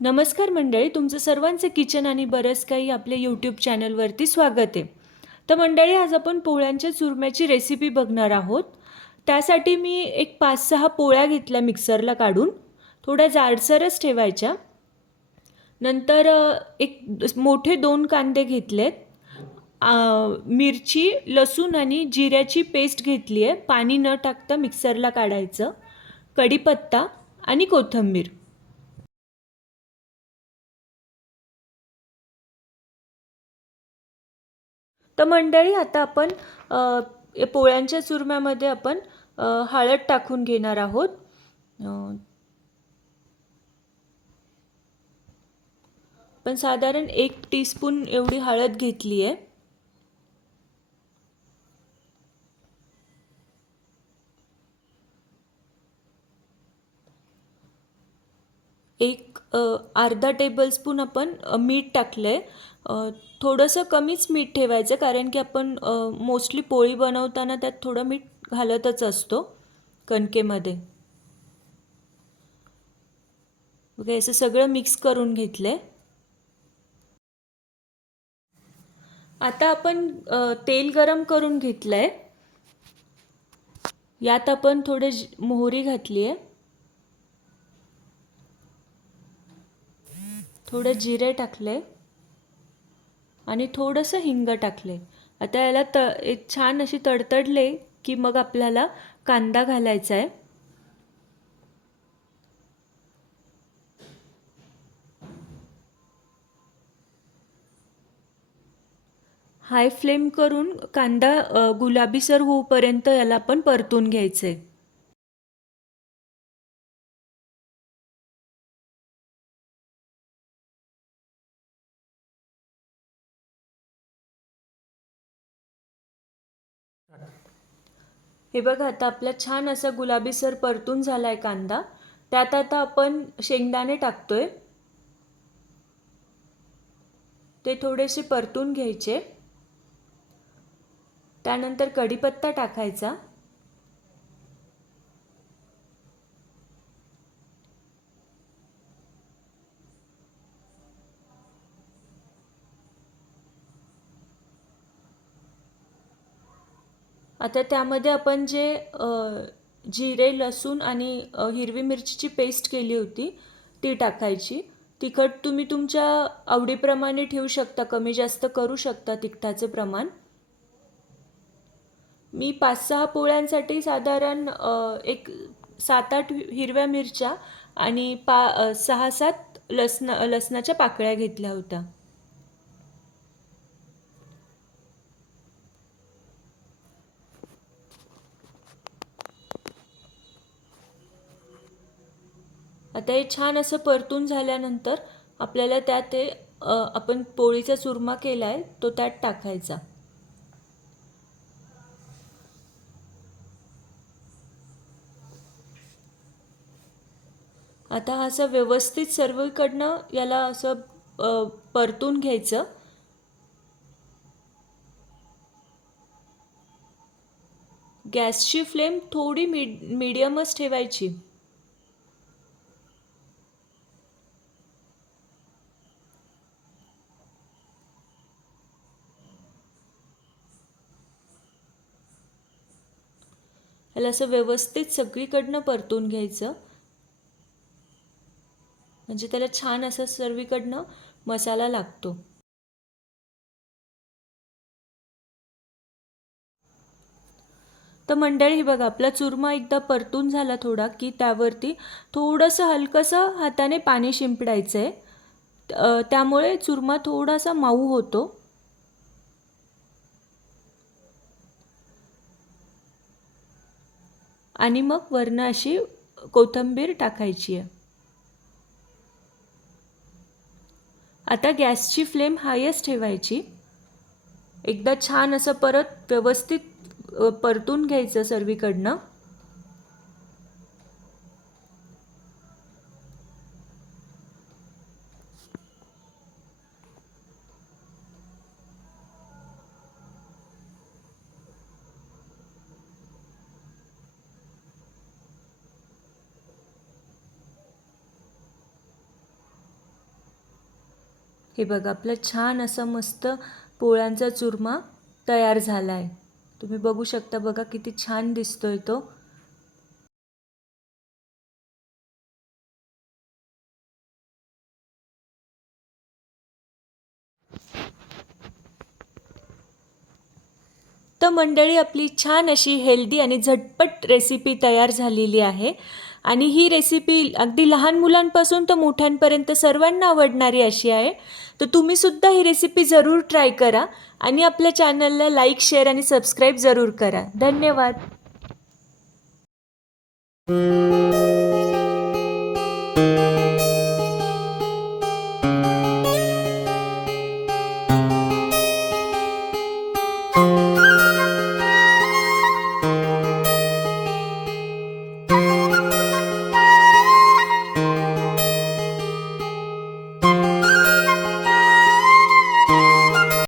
नमस्कार मंडळी तुमचं सर्वांचं किचन आणि बरंच काही आपल्या यूट्यूब चॅनलवरती स्वागत आहे. तर मंडळी आज आपण पोळ्यांच्या चुरम्याची रेसिपी बघणार आहोत. त्यासाठी मी एक पाच सहा पोळ्या घेतल्या मिक्सरला काढून. थोड्या जाडसरच ठेवायच्या. नंतर एक मोठे दोन कांदे घेतलेत. मिरची लसूण आणि जिऱ्याची पेस्ट घेतली आहे पाणी न टाकता मिक्सरला काढायचं. कढीपत्ता आणि कोथिंबीर. तर मंडळी आता आपण पोळ्यांच्या चुरम्यामध्ये आपण हळद टाकून घेणार आहोत. पण साधारण एक टीस्पून एवढी हळद घेतली आहे एक अर्धा टेबलस्पून आपण मीठ टाकलं आहे थोडंसं कमीच मीठ ठेवायचं कारण की आपण मोस्टली पोळी बनवताना त्यात थोडं मीठ घालतच असतो कणकेमध्ये. बघा असं सगळं मिक्स करून घेतलं आहे आता आपण तेल गरम करून घेतलं आहे यात आपण थोडे मोहरी घातली आहे थोडं जिरे टाकले आणि थोडंसं हिंग टाकले. आता याला त छान अशी तडतडले की मग आपल्याला कांदा घालायचा आहे. हाय फ्लेम करून कांदा गुलाबीसर होऊपर्यंत याला आपण परतून घ्यायचं. आहे हे बघा आता आपला छान असा गुलाबीसर परतून झाला आहे कांदा. त्यात आता आपण शेंगदाणे टाकतोय. ते थोडेसे परतून घ्यायचे. त्यानंतर कढीपत्ता टाकायचा. आता त्यामध्ये आपण जे जिरे लसूण आणि हिरवी मिरचीची पेस्ट केली होती ती टाकायची. तिखट तुम्ही तुमच्या आवडीप्रमाणे ठेवू शकता कमी जास्त करू शकता तिखटाचं प्रमाण. मी पाच सहा पोळ्यांसाठी साधारण एक सात आठ हिरव्या मिरच्या आणि पा सहा सात लसण लसणाच्या पाकळ्या घेतल्या होत्या. आता हे छान असं परतून झाल्यानंतर आपल्याला त्यात ते आपण पोळीचा चुरमा केला आहे तो त्यात टाकायचा. आता हा असं व्यवस्थित सर्वकडनं याला असं परतून घ्यायचं. गॅसची फ्लेम थोडी मीड मीडियमच ठेवायची. याला असं व्यवस्थित सगळीकडनं परतून घ्यायचं. म्हणजे त्याला छान असं सर्वीकडनं मसाला लागतो. तर मंडळी बघा आपला चुरमा एकदा परतून झाला थोडा की त्यावरती थोडंसं हलकंसं हाताने पाणी शिंपडायचं आहे त्यामुळे चुरमा थोडासा मऊ होतो. आणि मग वरनं अशी कोथिंबीर टाकायची आहे. आता गॅसची फ्लेम हायच ठेवायची. एकदा छान असं परत व्यवस्थित परतून घ्यायचं सर्वीकडनं. हे बघा आपला छान असं मस्त पोळ्यांचा चुरमा तयार झाला आहे तुम्ही बघू शकता बघा किती छान दिसतोय तो. तर मंडळी आपली छान अशी हेल्दी आणि झटपट रेसिपी तयार झालेली आहे. आणि ही रेसिपी अगदी लहान मुलांपासून तर मोठ्यांपर्यंत सर्वांना आवडणारी अशी आहे. तर तुम्हीसुद्धा ही रेसिपी जरूर ट्राय करा आणि आपल्या चॅनलला लाईक शेअर आणि सबस्क्राईब जरूर करा. धन्यवाद.